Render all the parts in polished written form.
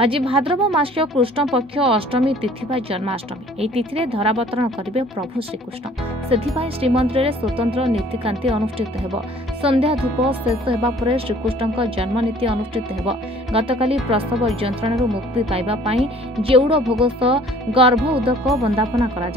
आज भाद्रव मास कृष्ण पक्ष अष्टमी तिथि बा जन्माष्टमी। यह तिथि धरावतरण करेंगे प्रभु श्रीकृष्ण। से श्रीमंदिर में स्वतंत्र नीतिकांति अनुष्ठित हो। संध्या धूप शेष होगा पर श्रीकृष्ण जन्म नीति अनुष्ठित हो। गतकाली प्रसव यंत्रणु मुक्ति पाइबापी जेउड़ भोग सह गर्भ उदक वंदापना करा।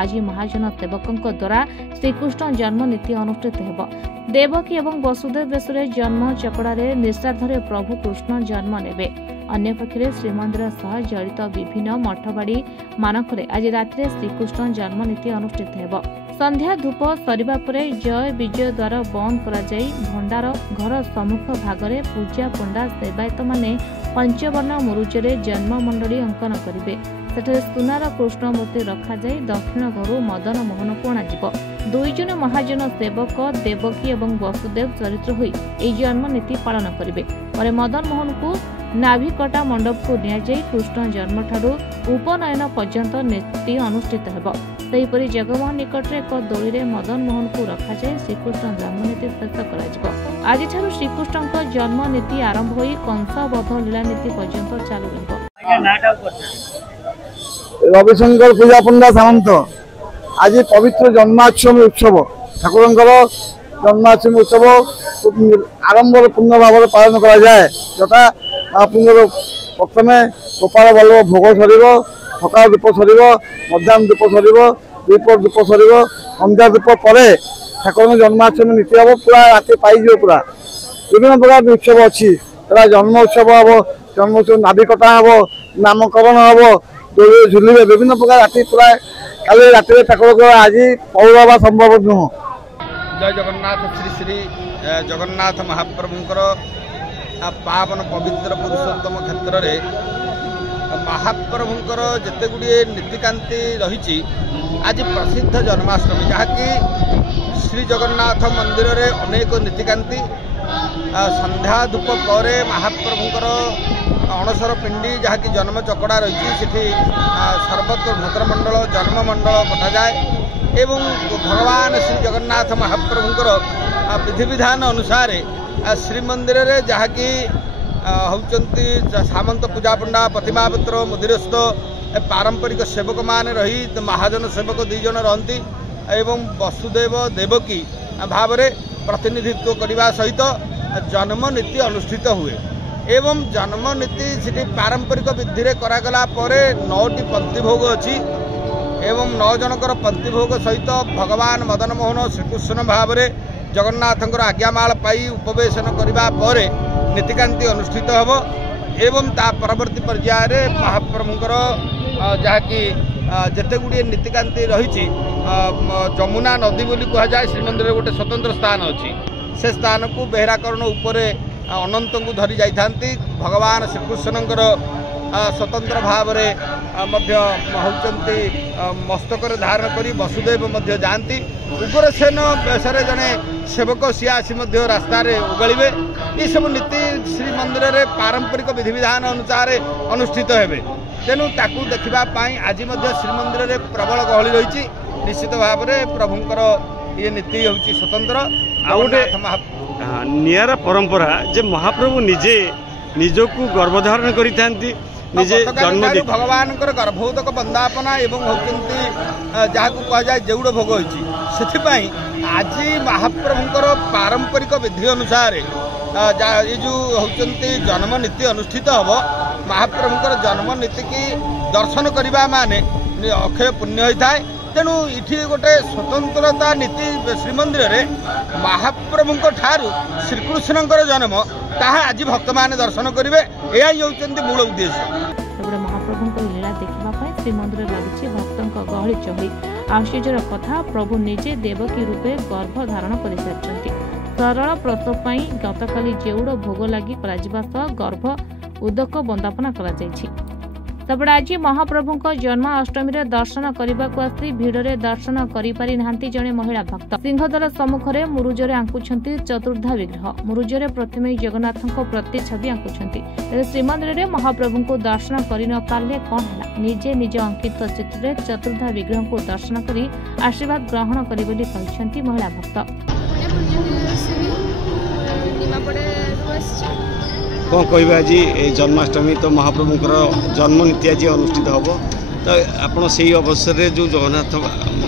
आज महाजन सेवकों द्वारा श्रीकृष्ण जन्म नीति अनुष्ठित हो। देवकी और वसुदेव बेश जन्म चकड़े निश्राद्धरे प्रभु कृष्ण जन्म नेबे। अन्यपक्षे श्रीमंदिर सह जड़ित विभिन्न मठबाड़ी मानकरे आज रात्रि श्रीकृष्ण जन्म नीति अनुष्ठित हो। संध्या धूप सरिबा परे जय विजय द्वार बंद करा जाई भंडार घर सम्मुख भागरे पूजा पंडा सेवायत माने पंचवर्ण मुरुजरे जन्म मंडली अंकन करिवे। सेठे सुनार कृष्ण मूर्ति रखा जाई दक्षिण घरु मदन मोहन को अणाजिव। दुई जन महाजन सेवक देवकी एवं वसुदेव चरित्र होई ए जन्म नीति पालन करिवे। परे मदन मोहन को नाभिकटा मंडप को नियाजाई कृष्ण जन्म ठारू उपनयन पर्यंत नीति अनुष्ठित हो। सेहीपरि जगमोहन निकट एक दोली रे मदन मोहन को रखा जाए श्रीकृष्ण जन्म नीति शेष कर। आज श्रीकृष्ण जन्म नीति आरंभ हो कंस बध लीला नीति पर्यंत चालू रहिब। रविशंकर पूजा पंडा सामंत आज पवित्र जन्माष्टमी उत्सव ठाकुर जन्माष्टमी उत्सव आरंभ पूर्ण भाव में पालन करा जाए। यथा महापुण्यर प्रथम गोपाल बल्लभ भोग सर सकाल धूप सर मध्याह्न धूप सर द्विपहर धूप सर संध्या धूप पर ठाकुर जन्माष्टमी नीति हम पूरा राति पाई पूरा विभिन्न प्रकार उत्सव अच्छी जन्म उत्सव हम जन्म उत्सव नाभिकटा हम नामकरण हम दौड़ झुलिबे विभिन्न प्रकार राति पूरा कल रात ठाकुर आज पौरवा संभव नुह। जय जगन्नाथ श्री श्री जगन्नाथ महाप्रभुंकर पावन पवित्र पुरुषोत्तम क्षेत्र में महाप्रभुंकर जिते गुड़िए नीतिकांति रही आज प्रसिद्ध जन्माष्टमी जहाँकि श्री जगन्नाथ मंदिर रे अनेक नीतिकांति संध्या धूप पर महाप्रभुंकर अणसर पिंडी जहाँकि जन्म चकड़ा रही सर्वत्र भद्रमंडल जन्म मंडल कटा जाए एवं भगवान श्री जगन्नाथ महाप्रभुंकर विधि विधान अनुसार श्रीमंदिर रे जहाँकि होचंती सामंत पूजा पंडा प्रतिमापत्र मुदिरस्थ पारंपरिक सेवक मान रही महाजन सेवक दुई जन रहती एवं वसुदेव देवकी भाव में प्रतिनिधित्व करने सहित जन्म नीति अनुष्ठित हुए एवं जन्म नीति से पारंपरिक विधि रे करागला परे 9टी पंक्ति भोग अच्छी एवं 9 जनकर पंक्ति भोग सहित भगवान मदन मोहन श्रीकृष्ण भाव में जगन्नाथंकर आज्ञामाल पाई उपवेशन करने पर नीतिकांति अनुष्ठित हम एवं ता परवर्ती पर्यायर महाप्रभुंकर जहाँकि जिते गुड़िए नीतिकांति रही जमुना नदी बोली कहुए श्रीमंदिर गोटे स्वतंत्र स्थान अच्छी से स्थान को बेहराकरण उपर अनंत को धरी जाती भगवान श्रीकृष्णकर स्वतंत्र भाव होती मस्तक धारण कर वसुदेव जाती उग्रसेन बेसरे जड़े सेवक सी आसी रास्ता उगड़े ये सब नीति श्रीमंदिर में पारंपरिक विधि विधान अनुसार अनुष्ठित हे तेणु ताकू देखापी आज श्रीमंदिर में प्रबल गहली रही निश्चित भाव में प्रभुंकर ये नीति हूँ स्वतंत्र निरा परंपरा जे महाप्रभु निजे निजको गर्भधारण करिथांती निजे जन्म भगवान गर्भोदक वंदापना एवं होती जहाँ को कह जाए जेउड़ भोग होती आज महाप्रभुंकर पारंपरिक विधि अनुसार ये जो होती जन्म नीति अनुष्ठित हम महाप्रभुंकर जन्म नीति की दर्शन करने माने अक्षय पुण्य होता है तेणु इठी गोटे स्वतंत्रता नीति श्रीमंदिर रे महाप्रभुंक ठारू श्रीकृष्णंकर जन्म ताहा आज भक्त माने दर्शन करेंगे यही होती मूल उद्देश्य। महाप्रभुंक लीला देखा श्रीमंदिर लगी भक्तों गहली चहली। आश्चर्यर कथा प्रभु निजे देवकी रूपे गर्भ धारण कर सरल प्रसव पर गतकाली जेउड़ भोग लगी गर्भ उदक वंदापना कर। तबे आज महाप्रभुंक जन्माष्टमी दर्शन करने को आसी भिड़े दर्शन करि जड़े महिला भक्त सिंहद्वार सम्मुखें मुरुजरे आंकुछंती चतुर्धा विग्रह मुरुजरे प्रथम जगन्नाथ प्रतिछवि आंकुछंती श्रीमंदिर में महाप्रभु को दर्शन कर न पारे कौन है निजे निज अंकित चित्र चतुर्धा विग्रह को दर्शन कर आशीर्वाद ग्रहण करी महिला भक्त। कौन कह आज जन्माष्टमी तो महाप्रभुंर जन्म नीति आज अनुष्ठित हम तो आप अवसर में जो जगन्नाथ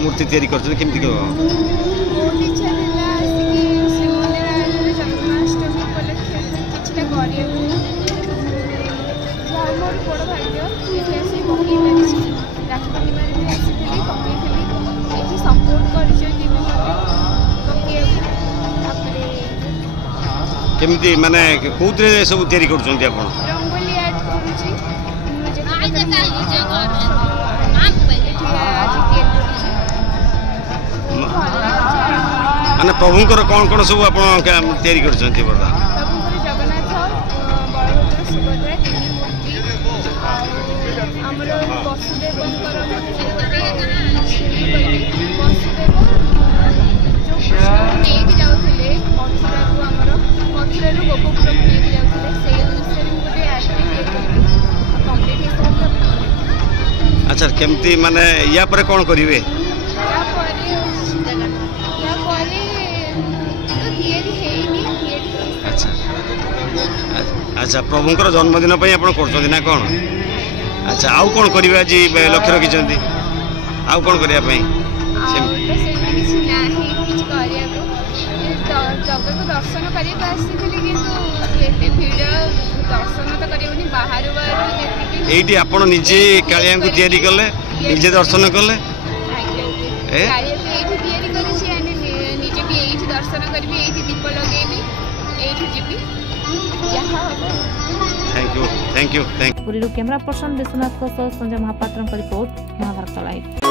मूर्ति तैयारी करते केमती कह केमती माने कौन सब तैयारी कर माने प्रभुंकर कौन कौन सब आप तैयारी कर अच्छा केमती माने या पर कौन करेंगे अच्छा अच्छा प्रभुंकर जन्मदिन आप ना कौन अच्छा आउ कौन करेंगे आज लक्ष्य रखिंट आउ कौन करने दर्शन करने दर्शन तो करें बाहर ये आप निजे कालिया को तैयारी कले निजे दर्शन कले दर्शन करी दीप लगे thank you thank you thank you Puri camera person Vishwanath Sanjay Mahapatra report Mahabharat live.